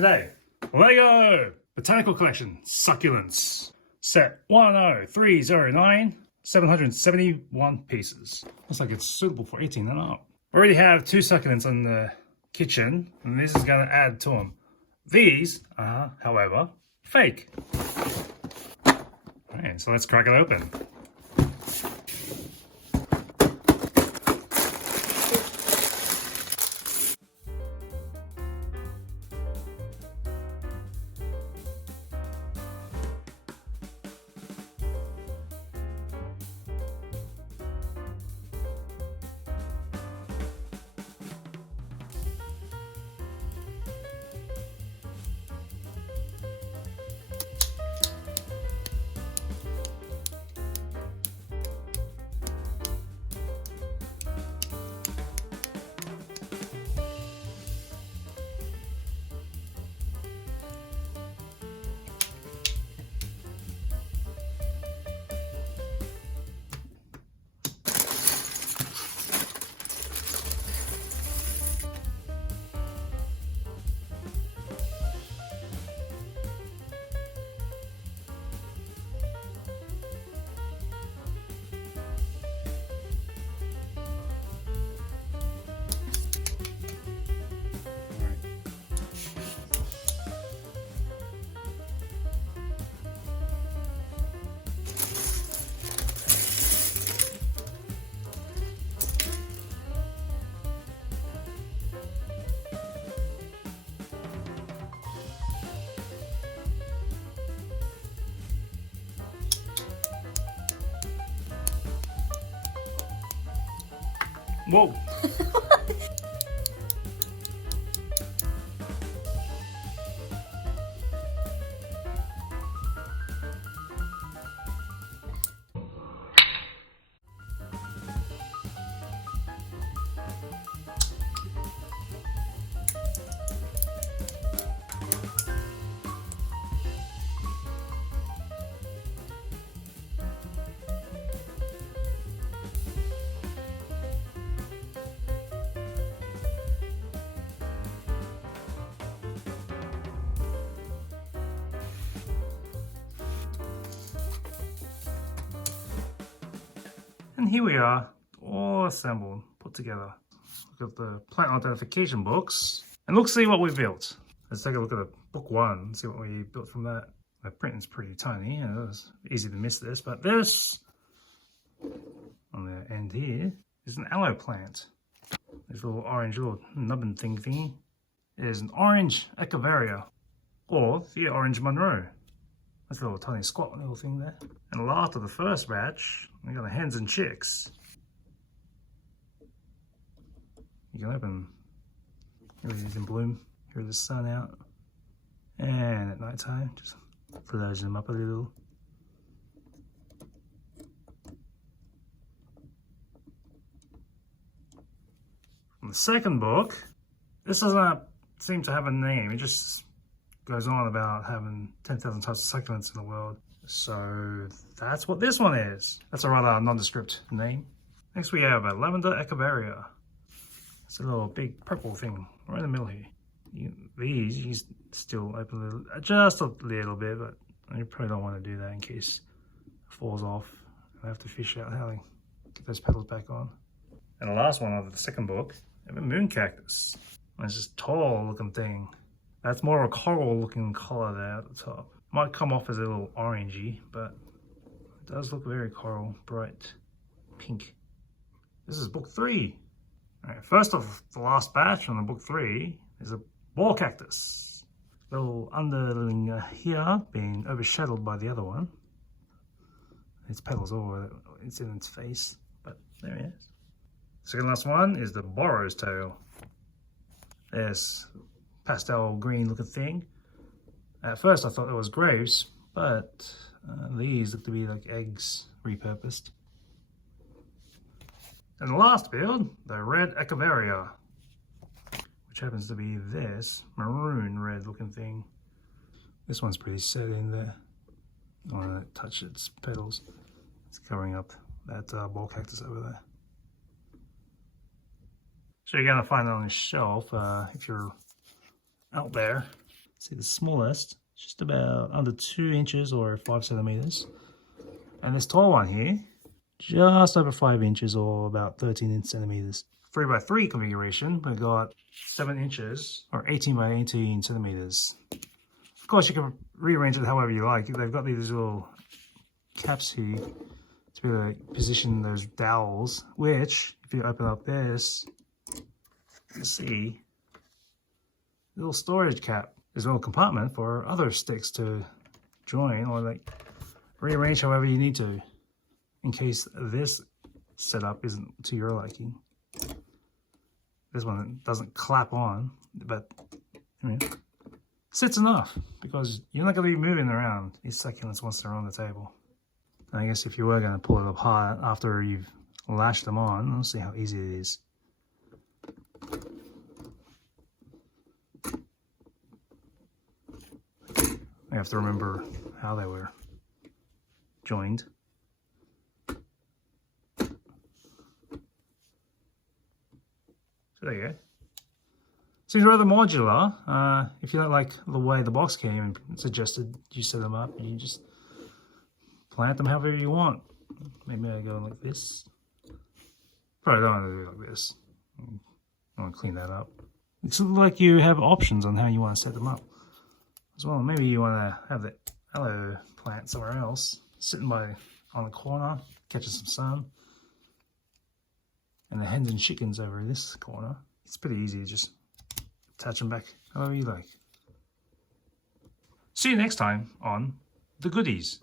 G'day. Lego Botanical Collection Succulents Set 10309, 771 pieces. Looks like it's suitable for 18 and up. I already have 2 succulents in the kitchen, and this is going to add to them. These are, however, fake. Alright, so let's crack it open. Whoa! And here we are, all assembled, put together. Look at the plant identification books. And look, see what we built. Let's take a look at book 1, see what we built from that. The printing's pretty tiny, it was easy to miss this, but this, on the end here, is an aloe plant. This little orange little nubbin thingy is an orange echeveria, or the orange Monroe. That's a little tiny squat little thing there. And last of the first batch, we got the hens and chicks. You can open everything's in bloom. Here the sun out. And at night time, just flash them up a little. From the second book, this doesn't seem to have a name. It just goes on about having 10,000 types of succulents in the world. So that's what this one is. That's a rather nondescript name. Next we have a lavender echeveria. It's a little big purple thing right in the middle here. These you still open just a little bit, but you probably don't want to do that in case it falls off. I have to fish out how to get those petals back on. And the last one of the second book, we have a moon cactus. It's this tall looking thing. That's more of a coral looking color there at the top. Might come off as a little orangey, but it does look very coral, bright pink. This is book 3. All right, first of the last batch on the book 3 is a ball cactus. Little underling here being overshadowed by the other one. Its petals all it's in its face, but there it is. Second last one is the borrow's tail. There's pastel green looking thing. At first I thought it was grapes, but these look to be like eggs repurposed. And the last build, the red echeveria, which happens to be this maroon red looking thing. This one's pretty set in there. I don't want to touch its petals. It's covering up that ball cactus over there. So you're gonna find it on the shelf if you're out there. See the smallest, just about under 2 inches or 5 centimeters. And this tall one here, just over 5 inches or about 13 centimeters. 3x3 configuration, we've got 7 inches or 18 by 18 centimeters. Of course, you can rearrange it however you like. They've got these little caps here to be able to position those dowels, which, if you open up this, you can see a little storage cap. There's a little compartment for other sticks to join or like rearrange however you need to, in case this setup isn't to your liking. This one doesn't clap on, but sits enough because you're not going to be moving around these succulents once they're on the table. And I guess if you were going to pull it apart after you've lashed them on, let's see how easy it is. I have to remember how they were joined. So there you go. Seems rather modular. If you don't like the way the box came and suggested you set them up, you just plant them however you want. Maybe I go like this. Probably don't want to do it like this. I want to clean that up. It's like you have options on how you want to set them up as well. Maybe you want to have the aloe plant somewhere else, sitting on the corner, catching some sun. And the hens and chickens over in this corner. It's pretty easy to just attach them back however you like. See you next time on The Goodies.